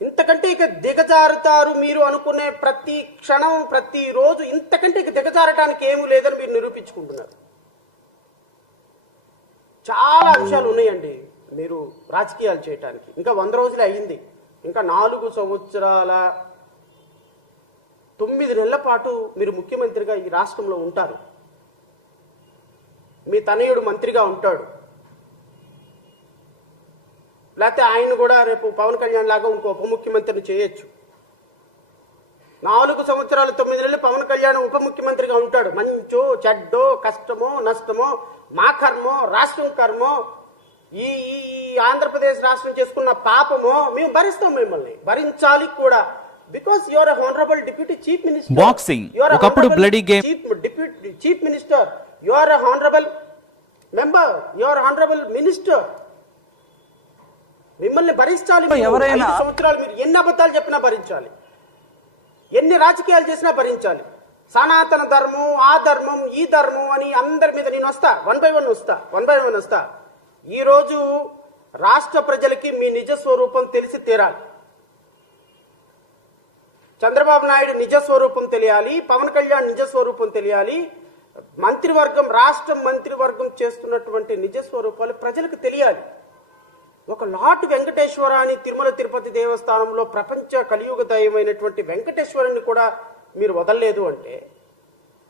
ఇంతకంటే ఇక దిగజారుతారు మీరు అనుకునే ప్రతి క్షణం ప్రతిరోజు ఇంతకంటే ఇక దిగజారటానికి ఏమీ లేదని మీరు నిరూపించుకుంటున్నారు. చాలా అంశాలు ఉన్నాయండి మీరు రాజకీయాలు చేయటానికి. ఇంకా 100 రోజులే అయ్యింది. ఇంకా 4 సంవత్సరాల 9 నెలల పాటు మీరు ముఖ్యమంత్రిగా ఈ రాష్ట్రంలో ఉంటారు. మీ తనయుడు మంత్రిగా ఉంటాడు, లేకపోతే ఆయన కూడా రేపు పవన్ కళ్యాణ్ లాగా ఇంకో ఉప ముఖ్యమంత్రిని చేయొచ్చు. 4 సంవత్సరాలు 9 నెలలు పవన్ కళ్యాణ్ ఉప ముఖ్యమంత్రిగా ఉంటాడు. మంచో చెడ్డో కష్టమో నష్టమో మా కర్మో రాష్ట్రం కర్మో ఈ ఆంధ్రప్రదేశ్ రాష్ట్రం చేసుకున్న పాపమో మేము భరిస్తాం, మిమ్మల్ని భరించాలి కూడా. Because your honourable deputy chief minister. Boxing ఒకప్పుడు bloody game. Deputy chief minister, your honourable member, your honourable minister. మిమ్మల్ని భరించాలి. 5 సంవత్సరాలు మీరు ఎన్ని అబద్ధాలు చెప్పినా భరించాలి, ఎన్ని రాజకీయాలు చేసినా భరించాలి. సనాతన ధర్మం, ఆ ధర్మం, ఈ ధర్మం అని అందరి మీద నేను వస్తా, వన్ బై వన్ వస్తా. ఈరోజు రాష్ట్ర ప్రజలకి మీ నిజ స్వరూపం తెలిసి తీరాలి. చంద్రబాబు నాయుడు నిజ స్వరూపం తెలియాలి, పవన్ కళ్యాణ్ నిజ స్వరూపం తెలియాలి, మంత్రివర్గం రాష్ట్రం మంత్రివర్గం చేస్తున్నటువంటి నిజ స్వరూపాలు ప్రజలకు తెలియాలి. ఒక లార్డ్ వెంకటేశ్వర అని తిరుమల తిరుపతి దేవస్థానంలో ప్రపంచ కలియుగ దైవమైనటువంటి వెంకటేశ్వరుని కూడా మీరు వదలలేదు అంటే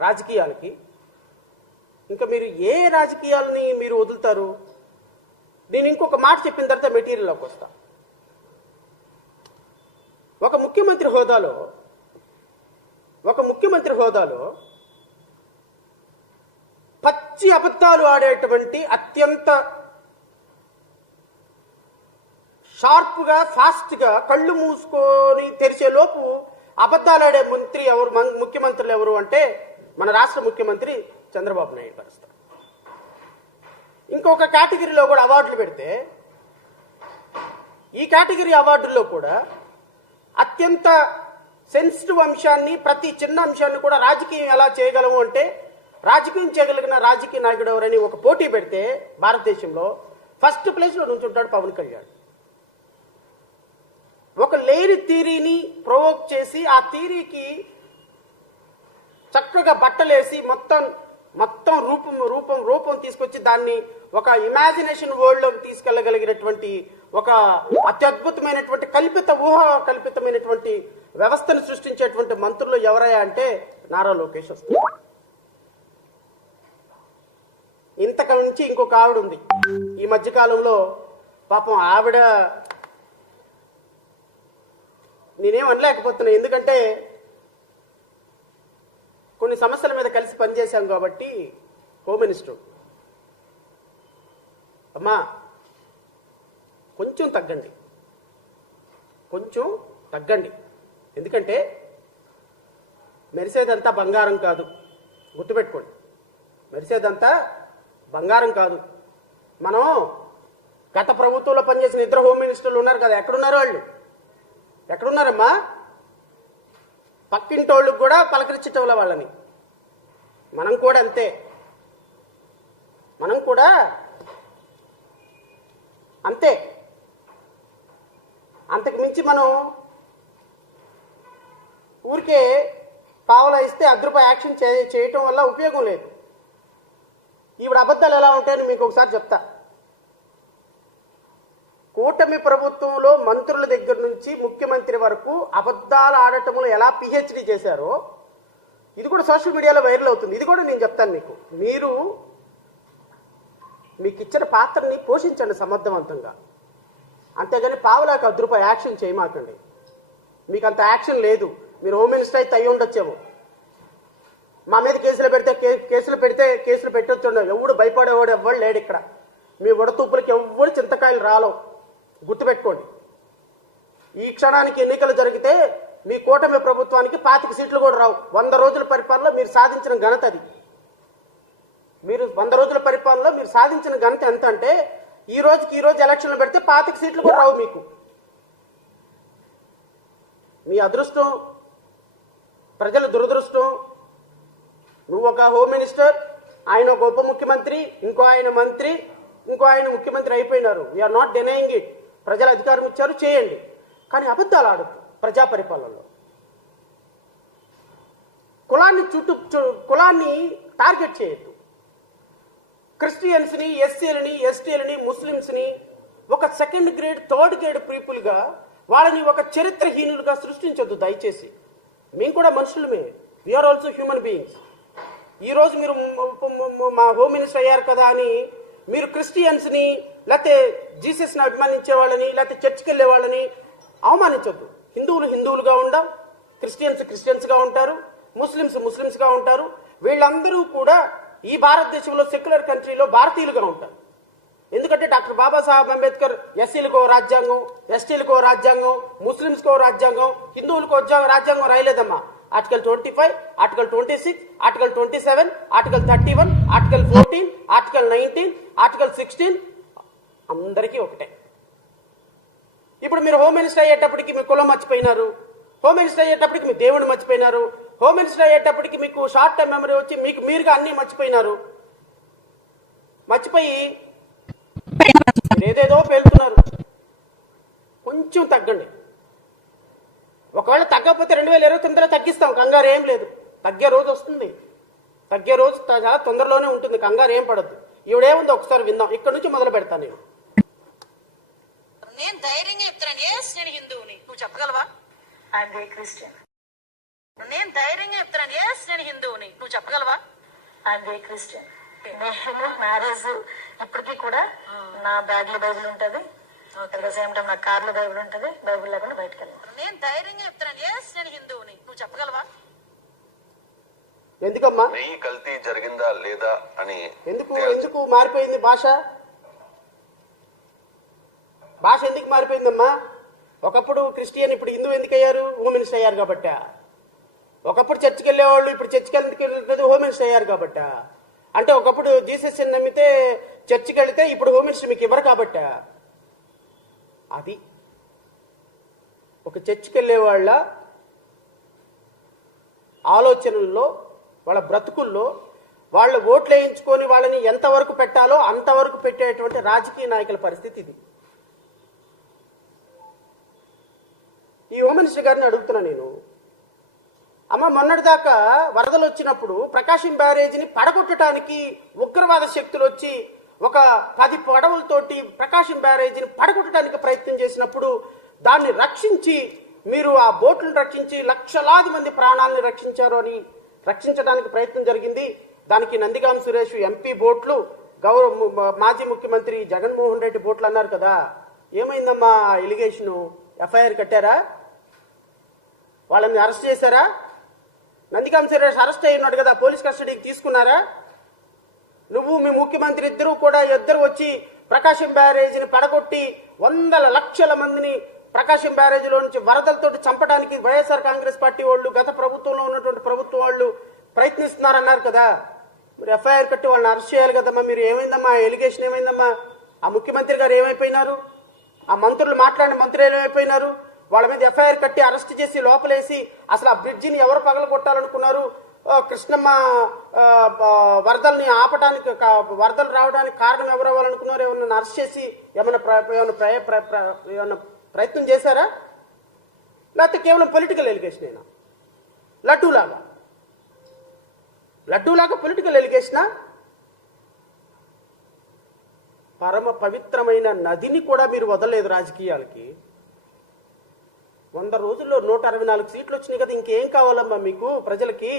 రాజకీయాలకి, ఇంకా మీరు ఏ రాజకీయాలని మీరు వదులుతారు? నేను ఇంకొక మాట చెప్పిన తర్వాత మెటీరియల్లోకి వస్తా. ఒక ముఖ్యమంత్రి హోదాలో పచ్చి అబద్ధాలు ఆడేటువంటి అత్యంత షార్ప్గా ఫాస్ట్గా కళ్ళు మూసుకొని తెరిచే లోపు అబద్ధాలు ఆడే ముఖ్యమంత్రులు ఎవరు అంటే మన రాష్ట్ర ముఖ్యమంత్రి చంద్రబాబు నాయుడు గారు. ఇంకొక కేటగిరీలో కూడా అవార్డులు పెడితే ఈ కేటగిరీ అవార్డుల్లో కూడా అత్యంత సెన్సిటివ్ అంశాన్ని, ప్రతి చిన్న అంశాన్ని కూడా రాజకీయం ఎలా చేయగలము అంటే రాజకీయం చేయగలిగిన రాజకీయ నాయకుడు ఎవరని ఒక పోటీ పెడితే భారతదేశంలో ఫస్ట్ ప్లేస్లో నుంచుంటాడు పవన్ కళ్యాణ్. ఒక లేని థీరీని ప్రొవోక్ చేసి ఆ థీరీకి చక్కగా బట్టలేసి మొత్తం రూపం తీసుకొచ్చి దాన్ని ఒక ఇమాజినేషన్ వరల్డ్ లోకి తీసుకెళ్లగలిగినటువంటి ఒక అత్యద్భుతమైనటువంటి కల్పితమైనటువంటి వ్యవస్థను సృష్టించేటువంటి మంత్రులు ఎవరయ్యా అంటే నారా లోకేష్ వస్తారు. ఇంతకు మించి ఇంకొక ఆవిడ ఉంది ఈ మధ్యకాలంలో. పాపం ఆవిడ నేనేం అనలేకపోతున్నా, ఎందుకంటే కొన్ని సమస్యల మీద కలిసి పనిచేశాం కాబట్టి. హోమ్ మినిస్టర్ అమ్మా కొంచెం తగ్గండి, ఎందుకంటే మెరిసేదంతా బంగారం కాదు, గుర్తుపెట్టుకోండి. మెరిసేదంతా బంగారం కాదు. మనం గత ప్రభుత్వంలో పనిచేసిన 2 హోమ్ మినిస్టర్లు ఉన్నారు కదా, ఎక్కడున్నారు వాళ్ళు? ఎక్కడున్నారమ్మా? పక్కింటోళ్ళకు కూడా పలకరించటంలో వాళ్ళని. మనం కూడా అంతే. అంతకు మించి మనం ఊరికే పావలా ఇస్తే ₹1 యాక్షన్ చేయటం వల్ల ఉపయోగం లేదు. ఈవిడ అబద్ధాలు ఎలా ఉంటాయని మీకు ఒకసారి చెప్తా. కూటమి ప్రభుత్వంలో మంత్రుల దగ్గర నుంచి ముఖ్యమంత్రి వరకు అబద్ధాలు ఆడటంలో ఎలా పిహెచ్డి చేశారో ఇది కూడా సోషల్ మీడియాలో వైరల్ అవుతుంది. ఇది కూడా నేను చెప్తాను మీకు. మీకు ఇచ్చిన పాత్రని పోషించండి సమర్థవంతంగా, అంతేగాని పావలాకి ₹1 యాక్షన్ చేయమాకండి. మీకు అంత యాక్షన్ లేదు. మీరు హోమ్ మినిస్టర్ అయితే అయ్యి ఉండొచ్చేమో. మా మీద కేసులు పెట్టొచ్చు. ఎవడు భయపడేవాడు ఎవ్వడు లేడు ఇక్కడ. మీ వడతూపులకి ఎవ్వడు చింతకాయలు రాలో, గుర్తుపెట్టుకోండి. ఈ క్షణానికి ఎన్నికలు జరిగితే మీ కూటమి ప్రభుత్వానికి 25 సీట్లు కూడా రావు. 100 రోజుల పరిపాలనలో మీరు సాధించిన ఘనత అది. మీరు 100 రోజుల పరిపాలనలో మీరు సాధించిన ఘనత ఎంత అంటే ఈ రోజు ఎలక్షన్లు పెడితే 25 సీట్లు కూడా రావు మీకు. మీ అదృష్టం, ప్రజల దురదృష్టం. నువ్వు ఒక హోమ్ మినిస్టర్, ఆయన ఒక ఉప ముఖ్యమంత్రి, ఇంకో ఆయన మంత్రి, ఇంకో ఆయన ముఖ్యమంత్రి అయిపోయినారు. We're not denying it. ప్రజల అధికారం ఇచ్చారు, చేయండి. కానీ అబద్ధాలు ఆడద్దు ప్రజా పరిపాలనలో. కులాన్ని టార్గెట్ చేయొద్దు. క్రిస్టియన్స్ని, ఎస్సీలని, ఎస్టీలని, ముస్లిమ్స్ని ఒక సెకండ్ గ్రేడ్, థర్డ్ గ్రేడ్ పీపుల్గా, వాళ్ళని ఒక చరిత్రహీనులుగా సృష్టించొద్దు దయచేసి. మేము కూడా మనుషులమే, వీఆర్ ఆల్సో హ్యూమన్ బీయింగ్స్. ఈరోజు మీరు మా హోమ్ మినిస్టర్ అయ్యారు కదా అని మీరు క్రిస్టియన్స్ని, లేకపోతే జీసస్ని అభిమానించే వాళ్ళని, లేకపోతే చర్చికి వెళ్ళే వాళ్ళని అవమానించొద్దు. హిందువులు హిందువులుగా ఉండం, క్రిస్టియన్స్గా ఉంటారు, ముస్లిమ్స్గా ఉంటారు. వీళ్ళందరూ కూడా ఈ భారతదేశంలో సెక్యులర్ కంట్రీలో భారతీయులుగా ఉంటారు. ఎందుకంటే డాక్టర్ బాబాసాహెబ్ అంబేద్కర్ ఎస్సీలకో రాజ్యాంగం, ఎస్టీలకో రాజ్యాంగం, ముస్లిమ్స్కో రాజ్యాంగం, హిందువులకో రాజ్యాంగం రాయలేదమ్మా. Article 25, article 26, article 27, article 31, article 14, article 19, article 16 అందరికీ ఒకటే. ఇప్పుడు మీరు హోమ్ మినిస్టర్ అయ్యేటప్పటికి మీ కులం మర్చిపోయినారు, హోమ్ మినిస్టర్ అయ్యేటప్పటికి మీ దేవుడిని మర్చిపోయినారు, హోమ్ మినిస్టర్ అయ్యేటప్పటికి మీకు షార్ట్ టర్మ్ మెమరీ వచ్చి మీకు మీరుగా అన్ని మర్చిపోయినారు. మర్చిపోయి ఏదేదో పేలుతున్నారు. కొంచెం తగ్గండి. ఒకవేళ తగ్గకపోతే 2029లో తగ్గిస్తాం, కంగారు ఏం లేదు. తగ్గే రోజు వస్తుంది, తగ్గే రోజు చాలా తొందరలోనే ఉంటుంది, కంగారు ఏం పడద్దు. ఈవిడేముందో ఒకసారి విందాం. ఇక్కడ నుంచి మొదలు పెడతాను నేను. నేను ధైర్యంగా చెప్తాను, ఎస్ నేను హిందువుని, నువ్వు చెప్పగలవా? I'm very Christian. నేను ధైర్యంగా చెప్తాను, ఎస్ నేను హిందువుని, నువ్వు చెప్పగలవా? I'm very Christian. నేను మ్యారేజ్ ఇప్పటికీ కూడా నా బ్యాగ్ లో బైబిల్ ఉంటది, సేమ్ టైం నా కార్ లో బైబిల్ ఉంటది, బైబిల్ లేకుండా బయటకు వెళ్ళాను. నేను ధైర్యంగా చెప్తాను, ఎస్ నేను హిందువుని, నువ్వు చెప్పగలవా? ఎందుకమ్మా నెయ్యి కల్తీ జరిగిందా లేదా అని ఎందుకు మారిపోయింది భాష? భాష ఎందుకు మారిపోయిందమ్మా? ఒకప్పుడు క్రిస్టియన్, ఇప్పుడు హిందూ ఎందుకు అయ్యారు? హోమ్ మినిస్టర్ అయ్యారు కాబట్ట. ఒకప్పుడు చర్చికి వెళ్ళేవాళ్ళు, ఇప్పుడు చర్చికి వెళ్ళలేదు, హోమ్ మినిస్టర్ అయ్యారు కాబట్ట. అంటే ఒకప్పుడు జీసస్ నమ్మితే చర్చికి వెళితే ఇప్పుడు హోమ్ మినిస్టర్ మీకు ఇవ్వరు కాబట్ట. అది ఒక చర్చికి వెళ్ళే వాళ్ళ ఆలోచనల్లో, వాళ్ళ బ్రతుకుల్లో వాళ్ళు ఓట్లు వేయించుకొని వాళ్ళని ఎంతవరకు పెట్టాలో అంతవరకు పెట్టేటువంటి రాజకీయ నాయకుల పరిస్థితి ఇది. ఈ హోమ్ మినిస్టర్ గారిని అడుగుతున్నా నేను, అమ్మ మొన్నటిదాకా వరదలు వచ్చినప్పుడు ప్రకాశం బ్యారేజీని పడగొట్టడానికి ఉగ్రవాద శక్తులు వచ్చి ఒక 10 పడవలతోటి ప్రకాశం బ్యారేజీని పడగొట్టడానికి ప్రయత్నం చేసినప్పుడు దాన్ని రక్షించి, మీరు ఆ బోట్లను రక్షించి లక్షలాది మంది ప్రాణాలను రక్షించారు అని రక్షించడానికి ప్రయత్నం జరిగింది. దానికి నందిగాం సురేష్ ఎంపీ బోట్లు, మాజీ ముఖ్యమంత్రి జగన్మోహన్ రెడ్డి బోట్లు అన్నారు కదా. ఏమైందమ్మా ఎలిగేషను? ఎఫ్ఐఆర్ కట్టారా? వాళ్ళని అరెస్ట్ చేశారా? నందిగాం సురేష్ అరెస్ట్ అయి ఉన్నాడు కదా, పోలీస్ కస్టడీకి తీసుకున్నారా? నువ్వు మీ ముఖ్యమంత్రి ఇద్దరు వచ్చి ప్రకాశం బ్యారేజీని పడగొట్టి వందల లక్షల మందిని ప్రకాశం బ్యారేజీలో నుంచి వరదలతో చంపడానికి వైఎస్ఆర్ కాంగ్రెస్ పార్టీ వాళ్ళు, గత ప్రభుత్వంలో ఉన్నటువంటి ప్రభుత్వం వాళ్ళు ప్రయత్నిస్తున్నారన్నారు కదా. మరి ఎఫ్ఐఆర్ కట్టి వాళ్ళని అరెస్ట్ చేయాలి కదమ్మా. మీరు ఏమైందమ్మా? ఎలిగేషన్ ఏమైందమ్మా? ఆ ముఖ్యమంత్రి గారు ఏమైపోయినారు? ఆ మంత్రులు మాట్లాడిన మంత్రులు ఏమైపోయినారు? వాళ్ళ మీద ఎఫ్ఐఆర్ కట్టి అరెస్ట్ చేసి లోపలేసి అసలు ఆ బ్రిడ్జిని ఎవరు పగలగొట్టాలనుకున్నారు? కృష్ణమ్మ వరదల్ని ఆపడానికి, వరదలు రావడానికి కారణం ఎవరు అవ్వాలనుకున్నారు? ఏమన్నా అరెస్ట్ చేసి ఏమన్నా ప్రయత్నం చేశారా? లేకపోతే కేవలం పొలిటికల్ ఎలిగేషన్ అయినా? లడ్డూలాగా పొలిటికల్ ఎలిగేషనా? పరమ పవిత్రమైన నదిని కూడా మీరు వదలలేదు రాజకీయాలకి. 100 రోజుల్లో 164 సీట్లు వచ్చినాయి కదా, ఇంకేం కావాలమ్మా మీకు ప్రజలకి?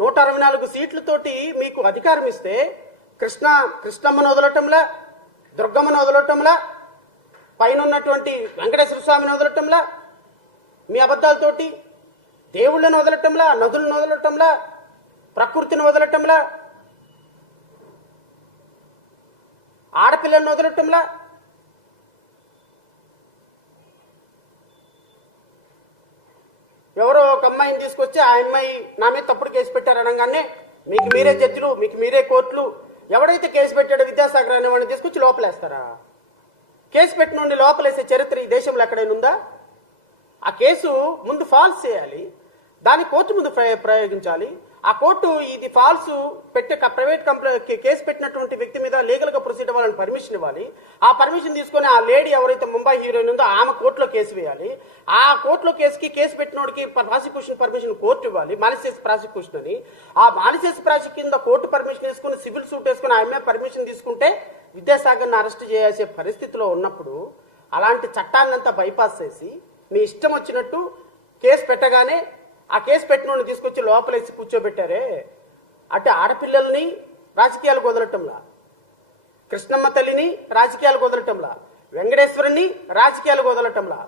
164 సీట్లతోటి మీకు అధికారం ఇస్తే కృష్ణమ్మను వదలటంలా, దుర్గమ్మను వదలటంలా, పైన ఉన్నటువంటి వెంకటేశ్వర స్వామిని వదలటంలా, మీ అబద్ధాలతోటి దేవుళ్ళను వదలటంలా, నదులను వదలటంలా, ప్రకృతిని వదలటంలా, ఆడపిల్లలను వదలటంలా. ఎవరో ఒక అమ్మాయిని తీసుకొచ్చి ఆ అమ్మాయి నా మీద తప్పుడు కేసు పెట్టారనగానే మీకు మీరే జడ్జిలు, మీకు మీరే కోర్టులు. ఎవడైతే కేసు పెట్టాడో విద్యాసాగర్ అనే వాడిని తీసుకొచ్చి లోపలేస్తారా? కేసు పెట్టిన లోపలేసే చరిత్ర ఈ దేశంలో ఎక్కడైనా ఉందా? ఆ కేసు ముందు ఫాల్స్ చేయాలి, దాన్ని కోర్టు ముందు ప్రయోగించాలి. ఆ కోర్టు ఇది ఫాల్స్ పెట్టే ప్రైవేట్ కంపెనీ కేసు పెట్టినటువంటి వ్యక్తి మీద లీగల్ గా ప్రొసీడ్ అవ్వాలని పర్మిషన్ ఇవ్వాలి. ఆ పర్మిషన్ తీసుకొని ఆ లేడీ ఎవరైతే ముంబై హీరోయిన్ ఉందో ఆమె కోర్టులో కేసు వేయాలి. ఆ కోర్టులో కేసు పెట్టినోడికి ప్రాసిక్యూషన్ పర్మిషన్ కోర్టు ఇవ్వాలి, మాలిసియస్ ప్రాసిక్యూషన్ అని. ఆ మాలిసియస్ ప్రాసిక్యూషన్ కింద కోర్టు పర్మిషన్ తీసుకుని సివిల్ సూట్ వేసుకుని ఆమె పర్మిషన్ తీసుకుంటే విద్యాసాగర్ని అరెస్ట్ చేసే పరిస్థితిలో ఉన్నప్పుడు అలాంటి చట్టాన్నంతా బైపాస్ చేసి మీ ఇష్టం వచ్చినట్టు కేసు పెట్టగానే ఆ కేసు పెట్టిన తీసుకొచ్చి లోపలేసి కూర్చోబెట్టారే. అంటే ఆడపిల్లల్ని రాజకీయాలకు వదలటంలా, కృష్ణమ్మ తల్లిని రాజకీయాలకు వదలటంలా, వెంకటేశ్వరుని రాజకీయాలకు వదలటంలా,